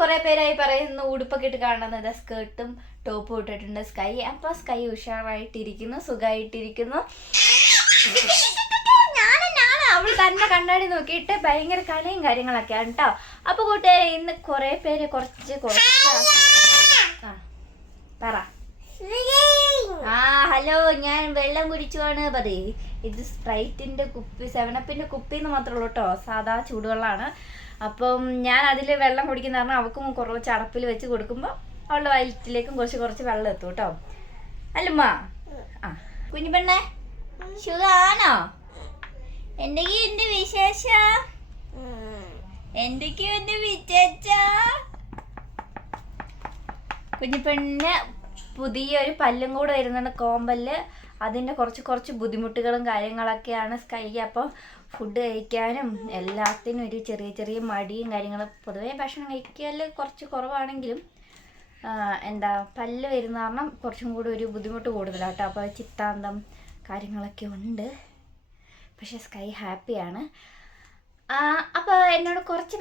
കുറെ പേരായി പറയുന്നു ഉടുപ്പൊക്കെ ഇട്ട് കാണുന്നത്, സ്കേർട്ടും ടോപ്പും ഇട്ടിട്ടുണ്ട് സ്കൈ. അപ്പൊ സ്കൈ ഉഷാറായിട്ടിരിക്കുന്നു, സുഖമായിട്ടിരിക്കുന്നു. അവൾ തന്നെ കണ്ണാടി നോക്കിയിട്ട് ഭയങ്കര കളിയും കാര്യങ്ങളൊക്കെയാണ് കേട്ടോ. അപ്പൊ കൂട്ടുകാരെ, ഇന്ന് കുറെ പേര് കുറച്ച് പറ. ഹലോ, ഞാൻ വെള്ളം കുടിച്ചുവാണ് പറയ്. ഇത് സ്പ്രൈറ്റിന്റെ കുപ്പി, 7up കുപ്പിന്ന് മാത്രമേ ഉള്ളൂ കേട്ടോ, സാധാ ചൂടുവെള്ളമാണ്. അപ്പം ഞാൻ അതിൽ വെള്ളം കുടിക്കുന്ന കാരണം അവൾക്കും കുറച്ച് അടപ്പിൽ വെച്ച് കൊടുക്കുമ്പോൾ അവളുടെ വയറ്റിലേക്കും കുറച്ച് വെള്ളം എത്തും കേട്ടോ. അല്ലമ്മ? കുഞ്ഞു പെണ്ണെ, സുഖാണോ? എന്തൊക്കെയുണ്ട് വിശേഷം? എന്തൊക്കെയുണ്ട് കുഞ്ഞിപ്പെണ്ണിന് പുതിയൊരു പല്ലും കൂടെ വരുന്നുണ്ട്, കോമ്പല്ല്. അതിൻ്റെ കുറച്ച് ബുദ്ധിമുട്ടുകളും കാര്യങ്ങളൊക്കെയാണ് സ്കൈക്ക്. അപ്പോൾ ഫുഡ് കഴിക്കാനും എല്ലാത്തിനും ഒരു ചെറിയ മടിയും കാര്യങ്ങളും. പൊതുവേ ഭക്ഷണം കഴിക്കൽ കുറച്ച് കുറവാണെങ്കിലും പല്ല് വരുന്ന കാരണം കുറച്ചും കൂടി ഒരു ബുദ്ധിമുട്ട് കൂടുതലാണ് കേട്ടോ. അപ്പോൾ ചിത്താന്തം കാര്യങ്ങളൊക്കെ ഉണ്ട്. പക്ഷേ സ്കൈ ഹാപ്പിയാണ്. അപ്പോൾ എന്നോട് കുറച്ച്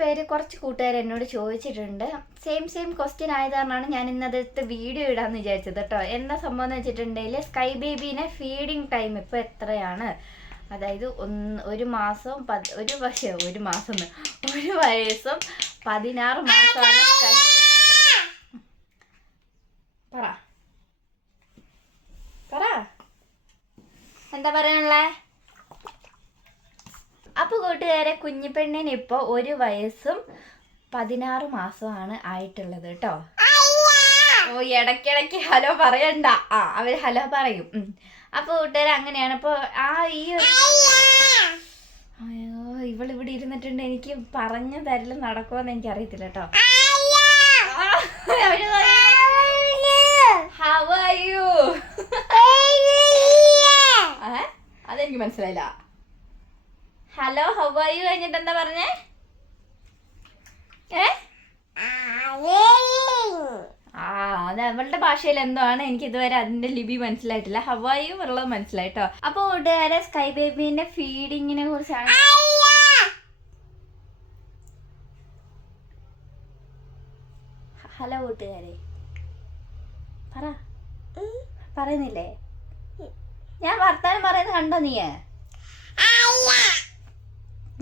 കൂട്ടുകാർ എന്നോട് ചോദിച്ചിട്ടുണ്ട്. സെയിം ക്വസ്റ്റ്യൻ ആയത് കാരണമാണ് ഞാൻ ഇന്നത്തെ വീഡിയോ ഇടാമെന്ന് വിചാരിച്ചത് കേട്ടോ. എന്താ സംഭവം എന്ന് വെച്ചിട്ടുണ്ടെങ്കിൽ, സ്കൈ ബേബീനെ ഫീഡിങ് ടൈം ഇപ്പോൾ എത്രയാണ്? അതായത് 1 വയസ്സും 16 മാസമാണ് സ്കൈ. പറ എന്താ പറയാനുള്ളേ? അപ്പോൾ കൂട്ടുകാരെ, കുഞ്ഞിപ്പെണ്ണിന് ഇപ്പോൾ 1 വയസ്സും 16 മാസമാണ് ആയിട്ടുള്ളത് കേട്ടോ. ഓ, ഇടയ്ക്കിടയ്ക്ക് ഹലോ പറയണ്ട. അവർ ഹലോ പറയും. അപ്പോൾ കൂട്ടുകാരെ, അങ്ങനെയാണ്. അപ്പോൾ അയ്യോ, ഇവളിവിടെ ഇരുന്നിട്ടുണ്ട്. എനിക്ക് പറഞ്ഞു തരല് നടക്കുമെന്ന് എനിക്കറിയത്തില്ല കേട്ടോ. How are you? അതെനിക്ക് മനസ്സിലായില്ല. ഹലോ, ഹൗ ആർ യു കഴിഞ്ഞിട്ട് എന്താ പറഞ്ഞേ? അത് അവളുടെ ഭാഷയിൽ എന്തോ ആണ്, എനിക്ക് ഇതുവരെ അതിന്റെ ലിപി മനസ്സിലായിട്ടില്ല. ഹൗ ആർ യു ഉള്ളത് മനസ്സിലായിട്ടോ. അപ്പോൾ കൂട്ടുകാരെ, സ്കൈ ബേബീന്റെ ഫീഡിങ്ങിനെ കുറിച്ചാണ്. ഹലോ കൂട്ടുകാരെ, പറയുന്നില്ലേ? ഞാൻ വർത്താനം പറയുന്നത് കണ്ടോ നീ?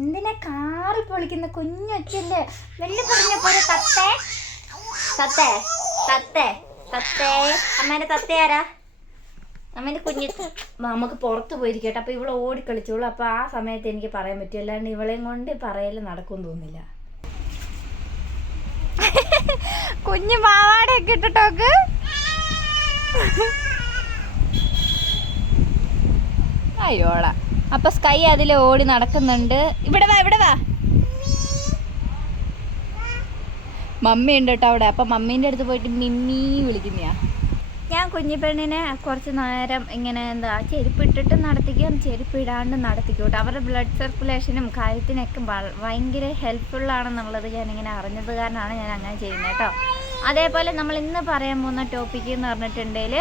എന്തിനാ കാറി പൊളിക്കുന്ന കുഞ്ഞൊച്ചല്ലേ? വെള്ളി പറഞ്ഞ പോലെ തത്തേ അമ്മേന്റെ തത്തേ ആരാ? അമ്മേന്റെ കുഞ്ഞ്. നമുക്ക് പുറത്ത് പോയിരിക്കട്ടെ. അപ്പൊ ഇവള് ഓടിക്കളിച്ചോളൂ. അപ്പൊ ആ സമയത്ത് എനിക്ക് പറയാൻ പറ്റും, അല്ലാണ്ട് ഇവളെയും കൊണ്ട് പറയല് നടക്കും തോന്നില്ല. കുഞ്ഞു പാവാടയൊക്കെ ഇട്ടിട്ടോക്ക്. അയ്യോടാ. അപ്പൊ സ്കൈ അതിൽ ഓടി നടക്കുന്നുണ്ട്. ഇവിടെ വാ. മമ്മി ഉണ്ട് കേട്ടോ അവിടെ. അപ്പൊ മമ്മീൻ്റെ അടുത്ത് പോയിട്ട് മിമ്മി വിളിക്കുന്നയാ. ഞാൻ കുഞ്ഞിപ്പെണ്ണിനെ കുറച്ച് നേരം ഇങ്ങനെ ചെരുപ്പ് ഇട്ടിട്ട് നടത്തിക്കും, ചെരുപ്പ് ഇടാണ്ട് നടത്തിക്കും കേട്ടോ. അവരുടെ ബ്ലഡ് സർക്കുലേഷനും കാര്യത്തിനൊക്കെ ഭയങ്കര ഹെൽപ്ഫുള്ളാണെന്നുള്ളത് ഞാനിങ്ങനെ അറിഞ്ഞത് കാരണമാണ് ഞാൻ അങ്ങനെ ചെയ്യുന്നത് കേട്ടോ. അതേപോലെ നമ്മൾ ഇന്ന് പറയാൻ പോകുന്ന ടോപ്പിക്ക് എന്ന് പറഞ്ഞിട്ടുണ്ടെങ്കിൽ,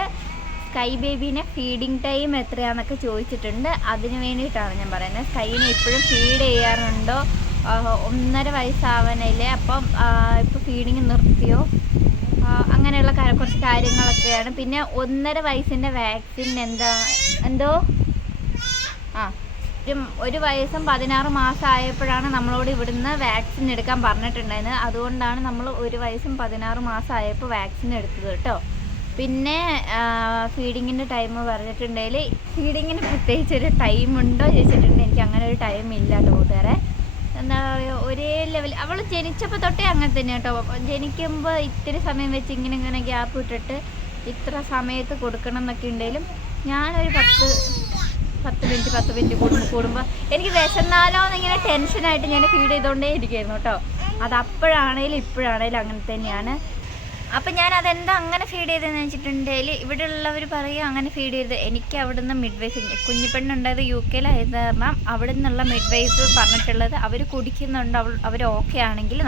സ്കൈ ബേബീനെ ഫീഡിങ് ടൈം എത്രയാണെന്നൊക്കെ ചോദിച്ചിട്ടുണ്ട്. അതിന് വേണ്ടിയിട്ടാണ് ഞാൻ പറയുന്നത്. സ്കൈനെ ഇപ്പോഴും ഫീഡ് ചെയ്യാറുണ്ടോ? 1.5 വയസ്സാവാനല്ലേ? അപ്പം ഇപ്പോൾ ഫീഡിങ് നിർത്തിയോ? അങ്ങനെയുള്ള കുറച്ച് കാര്യങ്ങളൊക്കെയാണ്. പിന്നെ 1.5 വയസ്സിൻ്റെ വാക്സിൻ എന്തോ 1 വയസ്സും 16 മാസം ആയപ്പോഴാണ് നമ്മളോട് ഇവിടുന്ന് വാക്സിൻ എടുക്കാൻ പറഞ്ഞിട്ടുണ്ടായിരുന്നത്. അതുകൊണ്ടാണ് നമ്മൾ 1 വയസ്സും 16 മാസം ആയപ്പോൾ വാക്സിൻ എടുത്തത് കേട്ടോ. പിന്നെ ഫീഡിങ്ങിൻ്റെ ടൈം പറഞ്ഞിട്ടുണ്ടെങ്കിൽ, ഫീഡിങ്ങിന് പ്രത്യേകിച്ചൊരു ടൈമുണ്ടോ ചോദിച്ചിട്ടുണ്ടെങ്കിൽ എനിക്ക് അങ്ങനെ ഒരു ടൈം ഇല്ല കേട്ടോ കൂട്ടുകാരെ. എന്താ പറയുക, ഒരേ ലെവൽ. അവൾ ജനിച്ചപ്പോൾ തൊട്ടേ അങ്ങനെ തന്നെ കേട്ടോ. ജനിക്കുമ്പോൾ ഇത്തിരി സമയം വെച്ച് ഇങ്ങനെ ഗ്യാപ്പ് ഇട്ടിട്ട് ഇത്ര സമയത്ത് കൊടുക്കണം എന്നൊക്കെ ഉണ്ടെങ്കിലും ഞാനൊരു 10 മിനിറ്റ് കൂടുമ്പോൾ എനിക്ക് വിശന്നാലോ എന്നിങ്ങനെ ടെൻഷനായിട്ട് ഞാൻ ഫീഡ് ചെയ്തുകൊണ്ടേ ഇരിക്കുമായിരുന്നു കേട്ടോ. അത് അപ്പോഴാണേലും ഇപ്പോഴാണേലും അങ്ങനെ തന്നെയാണ്. അപ്പം ഞാൻ അതെന്താ അങ്ങനെ ഫീഡ് ചെയ്തതെന്ന് വെച്ചിട്ടുണ്ടെങ്കിൽ, ഇവിടെ ഉള്ളവർ പറയും അങ്ങനെ ഫീഡ് ചെയ്ത്. എനിക്ക് അവിടെ നിന്ന് മിഡ്വൈഫ്, കുഞ്ഞിപ്പെണ്ണുണ്ടായത് UK ആയത് കാരണം അവിടെ നിന്നുള്ള മിഡ്വൈഫ് പറഞ്ഞിട്ടുള്ളത്, അവർ കുടിക്കുന്നുണ്ട്, അവർ ഓക്കെ ആണെങ്കിൽ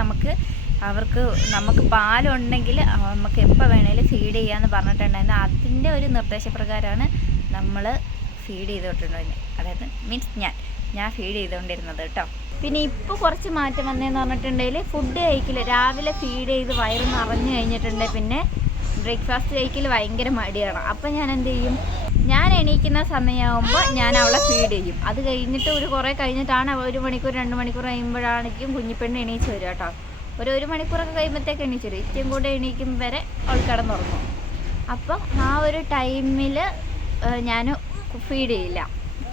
നമുക്ക് പാലുണ്ടെങ്കിൽ നമുക്ക് എപ്പോൾ വേണേലും ഫീഡ് ചെയ്യാമെന്ന് പറഞ്ഞിട്ടുണ്ടായിരുന്നു. അതിൻ്റെ ഒരു നിർദ്ദേശപ്രകാരമാണ് നമ്മൾ ഫീഡ് ചെയ്തുകൊണ്ടിരുന്നത്. അതായത് മീൻസ് ഞാൻ ഫീഡ് ചെയ്തുകൊണ്ടിരുന്നത് കേട്ടോ. പിന്നെ ഇപ്പോൾ കുറച്ച് മാറ്റം വന്നതെന്ന് പറഞ്ഞിട്ടുണ്ടെങ്കിൽ ഫുഡ് കഴിക്കില്ല. രാവിലെ ഫീഡ് ചെയ്ത് വയറ് നിറഞ്ഞു കഴിഞ്ഞിട്ടുണ്ടെങ്കിൽ പിന്നെ ബ്രേക്ക്ഫാസ്റ്റ് കഴിക്കൽ ഭയങ്കര മടിയാണ്. അപ്പം ഞാൻ എന്ത് ചെയ്യും, ഞാൻ എണീക്കുന്ന സമയമാകുമ്പോൾ ഞാൻ അവളെ ഫീഡ് ചെയ്യും. അത് കഴിഞ്ഞിട്ട് കുറേ കഴിഞ്ഞിട്ടാണ് 1 മണിക്കൂർ 2 മണിക്കൂർ കഴിയുമ്പോഴാണെങ്കിലും കുഞ്ഞിപ്പെണ്ണ് എണീച്ച് വരും കേട്ടോ. 1 മണിക്കൂറൊക്കെ കഴിയുമ്പോഴത്തേക്ക് എണീച്ച് വരും. ഇച്ചിയും കൂടെ എണീക്കും വരെ അവൾ കിടന്നുറങ്ങും. അപ്പം ആ ഒരു ടൈമിൽ ഞാൻ ഫീഡ് ചെയ്യില്ല.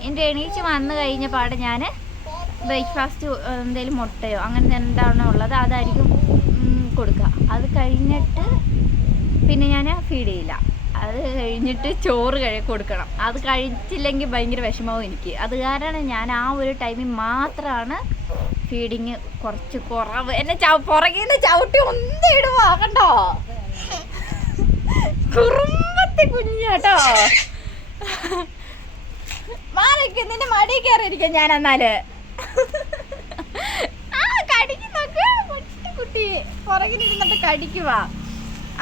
എൻ്റെ എണീച്ച് വന്നു കഴിഞ്ഞ പാടെ ഞാൻ ബ്രേക്ക്ഫാസ്റ്റ് എന്തെങ്കിലും മുട്ടയോ അങ്ങനെ എന്താണോ ഉള്ളത് അതായിരിക്കും കൊടുക്കുക. അത് കഴിഞ്ഞിട്ട് പിന്നെ ഞാൻ ഫീഡ് ചെയ്യില്ല. അത് കഴിഞ്ഞിട്ട് ചോറ് കൊടുക്കണം. അത് കഴിച്ചില്ലെങ്കിൽ ഭയങ്കര വിഷമവും എനിക്ക്. അത് കാരണം ഞാൻ ആ ഒരു ടൈമിൽ മാത്രമാണ് ഫീഡിങ് കുറച്ച് കുറവ്. എന്നെ പുറകിൽ നിന്ന് ചവിട്ടി ഒന്നും ഇടുവാ കണ്ടോ, കുറുമ്പത്തി കുഞ്ഞാട്ടോ. മാറിക്ക്, നിന്റെ മടി കയറിയിരിക്കാം ഞാൻ. എന്നാല് കടിക്കുന്നൊക്കെ കുട്ടി പുറകിലിരുന്നിട്ട് കടിക്കുവാ.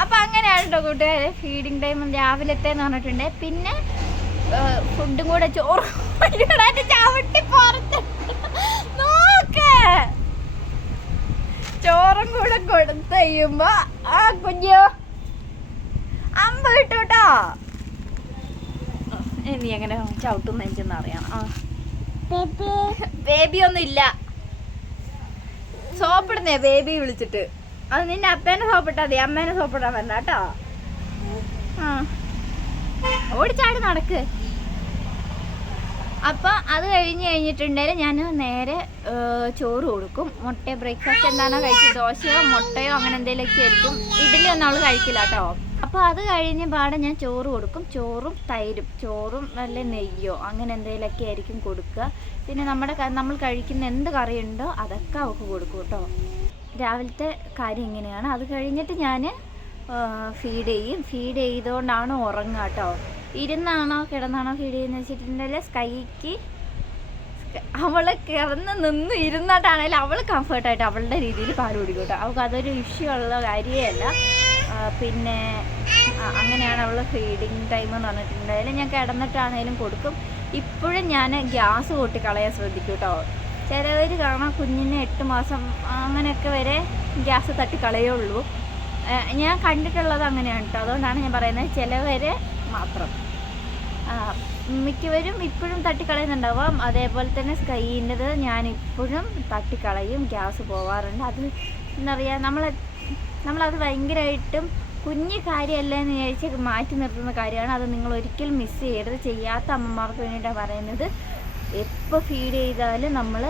അപ്പം അങ്ങനെയാണ് കേട്ടോ കൂട്ടുകാരെ ഫീഡിങ് ടൈം രാവിലത്തെ എന്ന് പറഞ്ഞിട്ടുണ്ട്. പിന്നെ ഫുഡും കൂടെ ചോറ് ചവിട്ടി പുറത്ത് നോക്ക്, ചോറും കൂടെ കൊടുത്ത് കഴിയുമ്പോ ആ കുഞ്ഞു അമ്പ കിട്ടു കേട്ടോ. നീ എങ്ങനെ ചവിട്ടുന്ന എനിക്കൊന്നും അറിയാം. ബേബി ഒന്നും ഇല്ല, സോപ്പിടുന്നേ ബേബി വിളിച്ചിട്ട്. അത് നിന്റെ അപ്പേനെ സോപ്പിട്ടാ മതി, അമ്മേനെ സോപ്പിടാൻ വരണ്ട കേട്ടോ. ഓടിച്ചാടി നടക്ക്. അപ്പം അത് കഴിഞ്ഞിട്ടുണ്ടെങ്കിൽ ഞാൻ നേരെ ചോറ് കൊടുക്കും. മുട്ട ബ്രേക്ക്ഫാസ്റ്റ് എന്താണോ കഴിച്ചത്, ദോശയോ മുട്ടയോ അങ്ങനെ എന്തെങ്കിലുമൊക്കെ ആയിരിക്കും. ഇഡ്ഡലി ഒന്നും അവൾ കഴിക്കില്ല കേട്ടോ. അപ്പോൾ അത് കഴിഞ്ഞ പാടെ ഞാൻ ചോറ് കൊടുക്കും. ചോറും തൈരും, ചോറും നല്ല നെയ്യോ അങ്ങനെ എന്തെങ്കിലുമൊക്കെ ആയിരിക്കും കൊടുക്കുക. പിന്നെ നമ്മൾ കഴിക്കുന്ന എന്ത് കറിയുണ്ടോ അതൊക്കെ അവൾക്ക് കൊടുക്കും കേട്ടോ. രാവിലത്തെ കാര്യം ഇങ്ങനെയാണ്. അത് കഴിഞ്ഞിട്ട് ഞാൻ ഫീഡ് ചെയ്യും. ഫീഡ് ചെയ്തുകൊണ്ടാണ് ഉറങ്ങുക കേട്ടോ. ഇരുന്നാണോ കിടന്നാണോ ഫീഡ് ചെയ്യുന്നത് വെച്ചിട്ടുണ്ടെങ്കിൽ സ്കൈക്ക് അവൾ നിന്ന് ഇരുന്നിട്ടാണെങ്കിലും അവൾ കംഫർട്ടായിട്ട് അവളുടെ രീതിയിൽ പാൽ കുടിക്കും കേട്ടോ. അവൾക്ക് അതൊരു ഇഷ്യൂ ഉള്ള കാര്യമേ അല്ല. പിന്നെ അങ്ങനെയാണ് അവൾ ഫീഡിങ് ടൈം എന്ന് പറഞ്ഞിട്ടുണ്ടെങ്കിൽ ഞാൻ കിടന്നിട്ടാണെങ്കിലും കൊടുക്കും. ഇപ്പോഴും ഞാൻ ഗ്യാസ് കൂട്ടിക്കളയാൻ ശ്രദ്ധിക്കും കേട്ടോ. ചിലവർ കാണാം കുഞ്ഞിന് 8 മാസം അങ്ങനെയൊക്കെ വരെ ഗ്യാസ് തട്ടിക്കളയുള്ളൂ. ഞാൻ കണ്ടിട്ടുള്ളത് അങ്ങനെയാണ് കേട്ടോ. അതുകൊണ്ടാണ് ഞാൻ പറയുന്നത് ചിലവർ മാത്രം. മിക്കവരും ഇപ്പോഴും തട്ടിക്കളയുന്നുണ്ടാവാം. അതേപോലെ തന്നെ സ്കൈൻ്റെത് ഞാൻ ഇപ്പോഴും തട്ടിക്കളയും, ഗ്യാസ് പോവാറുണ്ട്. അത് എന്താ പറയുക, നമ്മളത് ഭയങ്കരമായിട്ടും കുഞ്ഞു കാര്യമല്ല എന്ന് വിചാരിച്ച് മാറ്റി നിർത്തുന്ന കാര്യമാണ്. അത് നിങ്ങൾ ഒരിക്കലും മിസ് ചെയ്യരുത്. ചെയ്യാത്ത അമ്മമാർക്ക് വേണ്ടിയിട്ടാണ് പറയുന്നത്. എപ്പോൾ ഫീഡ് ചെയ്താലും നമ്മൾ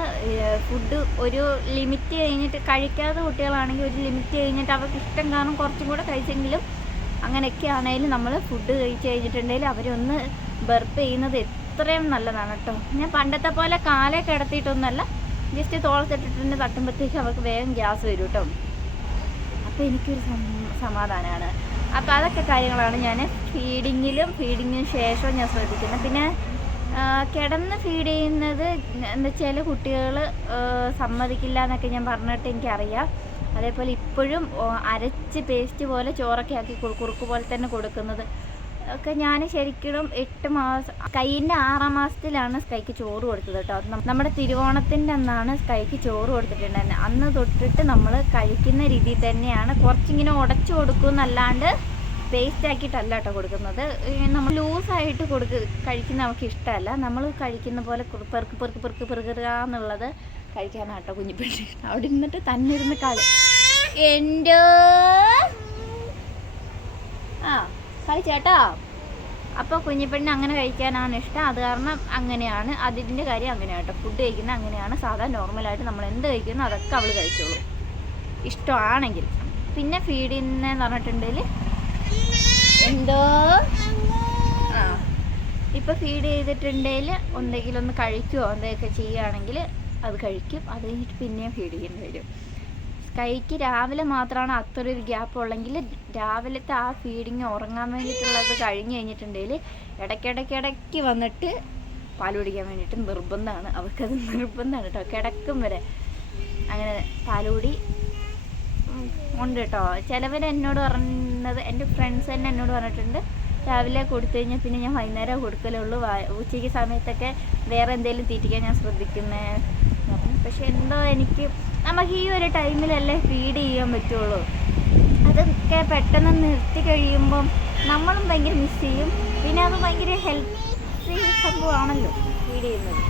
ഫുഡ് ഒരു ലിമിറ്റ് കഴിഞ്ഞിട്ട്, കഴിക്കാത്ത കുട്ടികളാണെങ്കിൽ ഒരു ലിമിറ്റ് കഴിഞ്ഞിട്ട് അവർക്ക് ഇഷ്ടം കാരണം കുറച്ചും കൂടെ കഴിച്ചെങ്കിലും അങ്ങനെയൊക്കെ ആണെങ്കിലും നമ്മൾ ഫുഡ് കഴിച്ച് കഴിഞ്ഞിട്ടുണ്ടെങ്കിൽ അവരൊന്ന് ബർപ്പ് ചെയ്യുന്നത് എത്രയും നല്ലതാണ് കേട്ടോ. ഞാൻ പണ്ടത്തെ പോലെ കാലേ കിടത്തിയിട്ടൊന്നുമല്ല, ജസ്റ്റ് തോളത്തിട്ടിട്ടുണ്ട് തട്ടുമ്പോഴത്തേക്ക് അവർക്ക് വേഗം ഗ്യാസ് വരും കേട്ടോ. അപ്പോൾ എനിക്കൊരു സമാധാനമാണ്. അപ്പോൾ അതൊക്കെ കാര്യങ്ങളാണ് ഞാൻ ഫീഡിങ്ങിന് ശേഷവും ഞാൻ ശ്രദ്ധിക്കുന്നത്. പിന്നെ കിടന്ന് ഫീഡ് ചെയ്യുന്നത് എന്താ വെച്ചാൽ കുട്ടികൾ സമ്മതിക്കില്ല എന്നൊക്കെ ഞാൻ പറഞ്ഞിട്ട് എനിക്കറിയാം. അതേപോലെ ഇപ്പോഴും അരച്ച് പേസ്റ്റ് പോലെ ചോറൊക്കെ ആക്കി കുറുക്ക് പോലെ തന്നെ കൊടുക്കുന്നത് ഒക്കെ ഞാൻ ശരിക്കും 8 മാസം സ്കൈൻ്റെ 6ാം മാസത്തിലാണ് സ്കൈക്ക് ചോറ് കൊടുത്തത് കേട്ടോ. നമ്മുടെ തിരുവോണത്തിൻ്റെ അന്നാണ് സ്കൈക്ക് ചോറ് കൊടുത്തിട്ടുണ്ടായിരുന്നത്. അന്ന് തൊട്ടിട്ട് നമ്മൾ കഴിക്കുന്ന രീതിയിൽ തന്നെയാണ്. കുറച്ചിങ്ങനെ ഉടച്ചു കൊടുക്കും എന്നല്ലാണ്ട് പേസ്റ്റ് ആക്കിയിട്ടല്ല കേട്ടോ കൊടുക്കുന്നത്. നമ്മൾ ലൂസായിട്ട് കഴിക്കുന്ന അവർക്ക് ഇഷ്ടമല്ല. നമ്മൾ കഴിക്കുന്ന പോലെ പെറുക്കാന്നുള്ളത് കഴിക്കാനാണ് കേട്ടോ കുഞ്ഞിപ്പെട്ടി. അവിടെ ഇരുന്നിട്ട് തന്നെ ഇരുന്ന് എൻ്റെ കഴിച്ചേട്ടോ. അപ്പോൾ കുഞ്ഞിപ്പെണ്ണിന് അങ്ങനെ കഴിക്കാനാണ് ഇഷ്ടം. അത് കാരണം അങ്ങനെയാണ്, അതിൻ്റെ കാര്യം അങ്ങനെയാണ് കേട്ടോ. ഫുഡ് കഴിക്കുന്നത് അങ്ങനെയാണ്. സാധാരണ നോർമലായിട്ട് നമ്മൾ എന്ത് കഴിക്കുന്നു അതൊക്കെ അവൾ കഴിച്ചോളൂ ഇഷ്ടമാണെങ്കിൽ. പിന്നെ ഫീഡ് ചെയ്യുന്നതെന്ന് പറഞ്ഞിട്ടുണ്ടെങ്കിൽ എന്തോ ഇപ്പോൾ ഫീഡ് ചെയ്തിട്ടുണ്ടെങ്കിൽ എന്തെങ്കിലും ഒന്ന് കഴിക്കുമോ എന്തൊക്കെ ചെയ്യുകയാണെങ്കിൽ അത് കഴിക്കും. അത് കഴിഞ്ഞിട്ട് പിന്നെയും ഫീഡ് ചെയ്യേണ്ടി വരും. സ്കൈക്ക് രാവിലെ മാത്രമാണ് അത്ര ഒരു ഗ്യാപ്പ് ഉള്ളെങ്കിൽ രാവിലത്തെ ആ ഫീഡിങ് ഉറങ്ങാൻ വേണ്ടിയിട്ടുള്ളത് കഴിഞ്ഞ് കഴിഞ്ഞിട്ടുണ്ടെങ്കിൽ ഇടയ്ക്കിടയ്ക്ക് വന്നിട്ട് പാൽ കുടിക്കാൻ വേണ്ടിയിട്ട് നിർബന്ധമാണ്. അവർക്കത് നിർബന്ധമാണ് കേട്ടോ. കിടക്കും വരെ അങ്ങനെ പാലുകൂടി ഉണ്ട് കേട്ടോ. ചിലവർ എന്നോട് പറഞ്ഞത്, എൻ്റെ ഫ്രണ്ട്സ് തന്നെ എന്നോട് പറഞ്ഞിട്ടുണ്ട്, രാവിലെ കൊടുത്തു കഴിഞ്ഞാൽ പിന്നെ ഞാൻ വൈകുന്നേരം കൊടുക്കലുള്ളൂ, ഉച്ചയ്ക്ക് സമയത്തൊക്കെ വേറെ എന്തെങ്കിലും തീറ്റിക്കാൻ ഞാൻ ശ്രദ്ധിക്കുന്നത്. പക്ഷെ എന്തോ നമുക്ക് ഈ ഒരു ടൈമിലല്ലേ ഫീഡ് ചെയ്യാൻ പറ്റുള്ളൂ. അതൊക്കെ പെട്ടെന്ന് നിർത്തി കഴിയുമ്പം നമ്മളും ഭയങ്കര മിസ് ചെയ്യും. പിന്നെ അത് ഭയങ്കര ഹെൽത്തി സംഭവമാണല്ലോ ഫീഡ് ചെയ്യുന്നത്.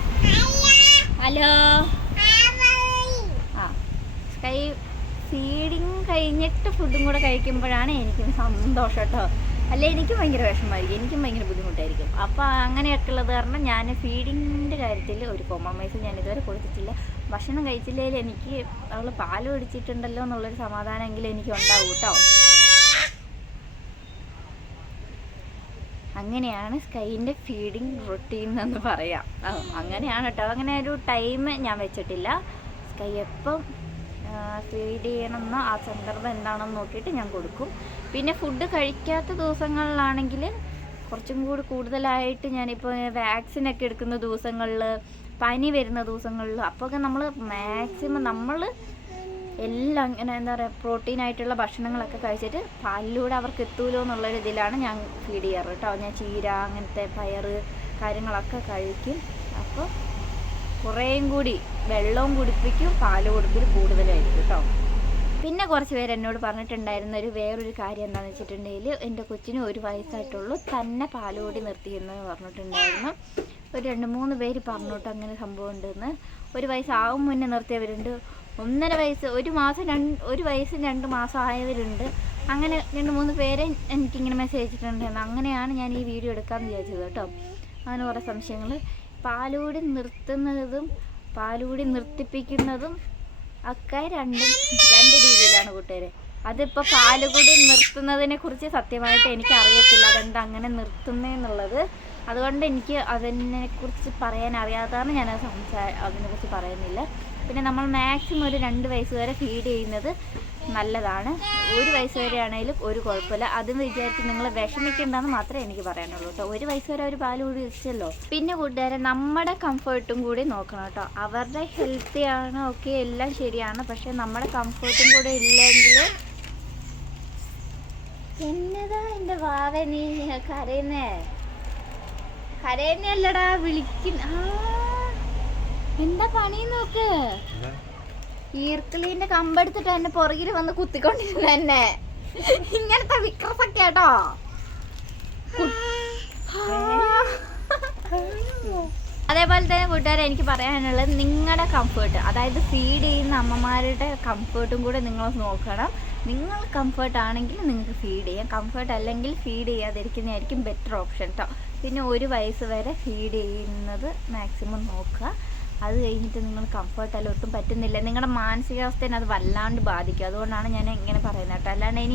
ഹലോ ആ സ്കൈ ഫീഡിങ് കഴിഞ്ഞിട്ട് ഫുഡും കൂടെ കഴിക്കുമ്പോഴാണ് എനിക്കും സന്തോഷം കേട്ടോ. അല്ലെ എനിക്കും ഭയങ്കര വിഷമമായിരിക്കും, എനിക്കും ഭയങ്കര ബുദ്ധിമുട്ടായിരിക്കും. അപ്പോൾ അങ്ങനെയൊക്കെ ഉള്ളത് കാരണം ഞാൻ ഫീഡിങ്ങിൻ്റെ കാര്യത്തിൽ ഒരു കോംപ്രമൈസ് ഞാൻ ഇതുവരെ കൊടുത്തിട്ടില്ല. ഭക്ഷണം കഴിച്ചില്ലെങ്കിൽ എനിക്ക് അവൾ പാൽ കുടിച്ചിട്ടുണ്ടല്ലോ എന്നുള്ളൊരു സമാധാനമെങ്കിലും എനിക്ക് ഉണ്ടാവും കേട്ടോ. അങ്ങനെയാണ് സ്കൈൻ്റെ ഫീഡിങ് റൊട്ടീൻ എന്ന് പറയാം. അങ്ങനെയാണ് കേട്ടോ. അങ്ങനെ ഒരു ടൈം ഞാൻ വെച്ചിട്ടില്ല. സ്കൈ എപ്പം ഫീഡ് ചെയ്യണമെന്നോ ആ സന്ദർഭം എന്താണെന്ന് നോക്കിയിട്ട് ഞാൻ കൊടുക്കും. പിന്നെ ഫുഡ് കഴിക്കാത്ത ദിവസങ്ങളിലാണെങ്കിൽ കുറച്ചും കൂടി കൂടുതലായിട്ട് ഞാനിപ്പോൾ വാക്സിനൊക്കെ എടുക്കുന്ന ദിവസങ്ങളിൽ, പനി വരുന്ന ദിവസങ്ങളിൽ, അപ്പോഴൊക്കെ നമ്മൾ മാക്സിമം നമ്മൾ എല്ലാം ഇങ്ങനെ എന്താ പറയുക പ്രോട്ടീനായിട്ടുള്ള ഭക്ഷണങ്ങളൊക്കെ കഴിച്ചിട്ട് പാലിലൂടെ അവർക്ക് എത്തുമല്ലോ എന്നുള്ളൊരു ഇതിലാണ് ഞാൻ ഫീഡ് ചെയ്യാറ് കേട്ടോ. ഞാൻ ചീര അങ്ങനത്തെ പയർ കാര്യങ്ങളൊക്കെ കഴിക്കും. അപ്പോൾ കുറേയും കൂടി വെള്ളവും കുടിപ്പിക്കും, പാല് കൊടുക്കൽ കൂടുതലായിരിക്കും കേട്ടോ. പിന്നെ കുറച്ച് പേര് എന്നോട് പറഞ്ഞിട്ടുണ്ടായിരുന്ന വേറൊരു കാര്യം എന്താണെന്ന് വെച്ചിട്ടുണ്ടെങ്കിൽ എൻ്റെ കൊച്ചിന് 1 വയസ്സായിട്ടുള്ളൂ തന്നെ പാലുകൂടി നിർത്തിയെന്ന് പറഞ്ഞിട്ടുണ്ടായിരുന്നു. ഒരു 2-3 പേര് പറഞ്ഞോട്ട് അങ്ങനെ സംഭവം ഉണ്ടെന്ന്. 1 വയസ്സാവും മുന്നേ നിർത്തിയവരുണ്ട്, 1.5 വയസ്സ്, 1 മാസം 1 വയസ്സ് 2 മാസം ആയവരുണ്ട്. അങ്ങനെ 2-3 പേര് എനിക്കിങ്ങനെ മെസ്സേജ് അയച്ചിട്ടുണ്ടായിരുന്നു. അങ്ങനെയാണ് ഞാൻ ഈ വീഡിയോ എടുക്കാമെന്ന് വിചാരിച്ചത് കേട്ടോ. അങ്ങനെ കുറേ സംശയങ്ങൾ. പാലുകൂടി നിർത്തുന്നതും പാലുകൂടി നിർത്തിപ്പിക്കുന്നതും ഒക്കെ രണ്ട് രീതിയിലാണ് കൂട്ടുകാരെ. അതിപ്പോൾ പാലുകൂടി നിർത്തുന്നതിനെ കുറിച്ച് സത്യമായിട്ട് എനിക്ക് അറിയത്തില്ല, അതെന്താ അങ്ങനെ നിർത്തുന്നതെന്നുള്ളത്. അതുകൊണ്ട് എനിക്ക് അതിനെക്കുറിച്ച് പറയാൻ അറിയാത്തതാണ് ഞാൻ അതിനെക്കുറിച്ച് പറയുന്നില്ല. പിന്നെ നമ്മൾ മാക്സിമം ഒരു 2 വയസ്സ് വരെ ഫീഡ് ചെയ്യുന്നത് നല്ലതാണ്. 1 വയസ്സ് വരെ ആണെങ്കിലും ഒരു കുഴപ്പമില്ല. അതും വിചാരിച്ച് നിങ്ങൾ വിഷമിക്കേണ്ടെന്ന് മാത്രമേ എനിക്ക് പറയാനുള്ളൂ കേട്ടോ. 1 വയസ്സ് വരെ ഒരു പാല് കൂടി വെച്ചല്ലോ. പിന്നെ കൂട്ടുകാരെ നമ്മുടെ കംഫർട്ടും കൂടി നോക്കണം കേട്ടോ. അവരുടെ ഹെൽത്തിയാണ്, ഓക്കെ, എല്ലാം ശരിയാണ്. പക്ഷെ നമ്മുടെ കംഫർട്ടും കൂടെ ഇല്ലെങ്കിൽ എന്നതാ എൻ്റെ വാവ നീ കരയുന്നല്ലടാ വിളിക്കുന്ന. എന്താ പണി നോക്ക്. ഈർക്കിളിന്റെ കമ്പെടുത്തിട്ട് എന്നെ പുറകിൽ വന്ന് കുത്തിക്കൊണ്ടിരുന്ന എന്നെ. ഇങ്ങനത്തെ വിക്രസൊക്കെ കേട്ടോ. അതേപോലെ തന്നെ കൂട്ടുകാരെ എനിക്ക് പറയാനുള്ളത്, നിങ്ങളുടെ കംഫേർട്ട്, അതായത് ഫീഡ് ചെയ്യുന്ന അമ്മമാരുടെ കംഫേർട്ടും കൂടെ നിങ്ങൾ നോക്കണം. നിങ്ങൾ കംഫേർട്ട് ആണെങ്കിൽ നിങ്ങൾക്ക് ഫീഡ് ചെയ്യാം, കംഫേർട്ട് അല്ലെങ്കിൽ ഫീഡ് ചെയ്യാതിരിക്കുന്നതായിരിക്കും ബെറ്റർ ഓപ്ഷൻ കേട്ടോ. പിന്നെ 1 വയസ്സ് വരെ ഫീഡ് ചെയ്യുന്നത് മാക്സിമം നോക്കുക. അത് കഴിഞ്ഞിട്ട് നിങ്ങൾ കംഫേർട്ടല്ല ഒട്ടും പറ്റുന്നില്ല, നിങ്ങളുടെ മാനസികാവസ്ഥയെ അത് വല്ലാണ്ട് ബാധിക്കും. അതുകൊണ്ടാണ് ഞാൻ ഇങ്ങനെ പറയുന്നത് കേട്ടോ. അല്ലാണ്ട് ഇനി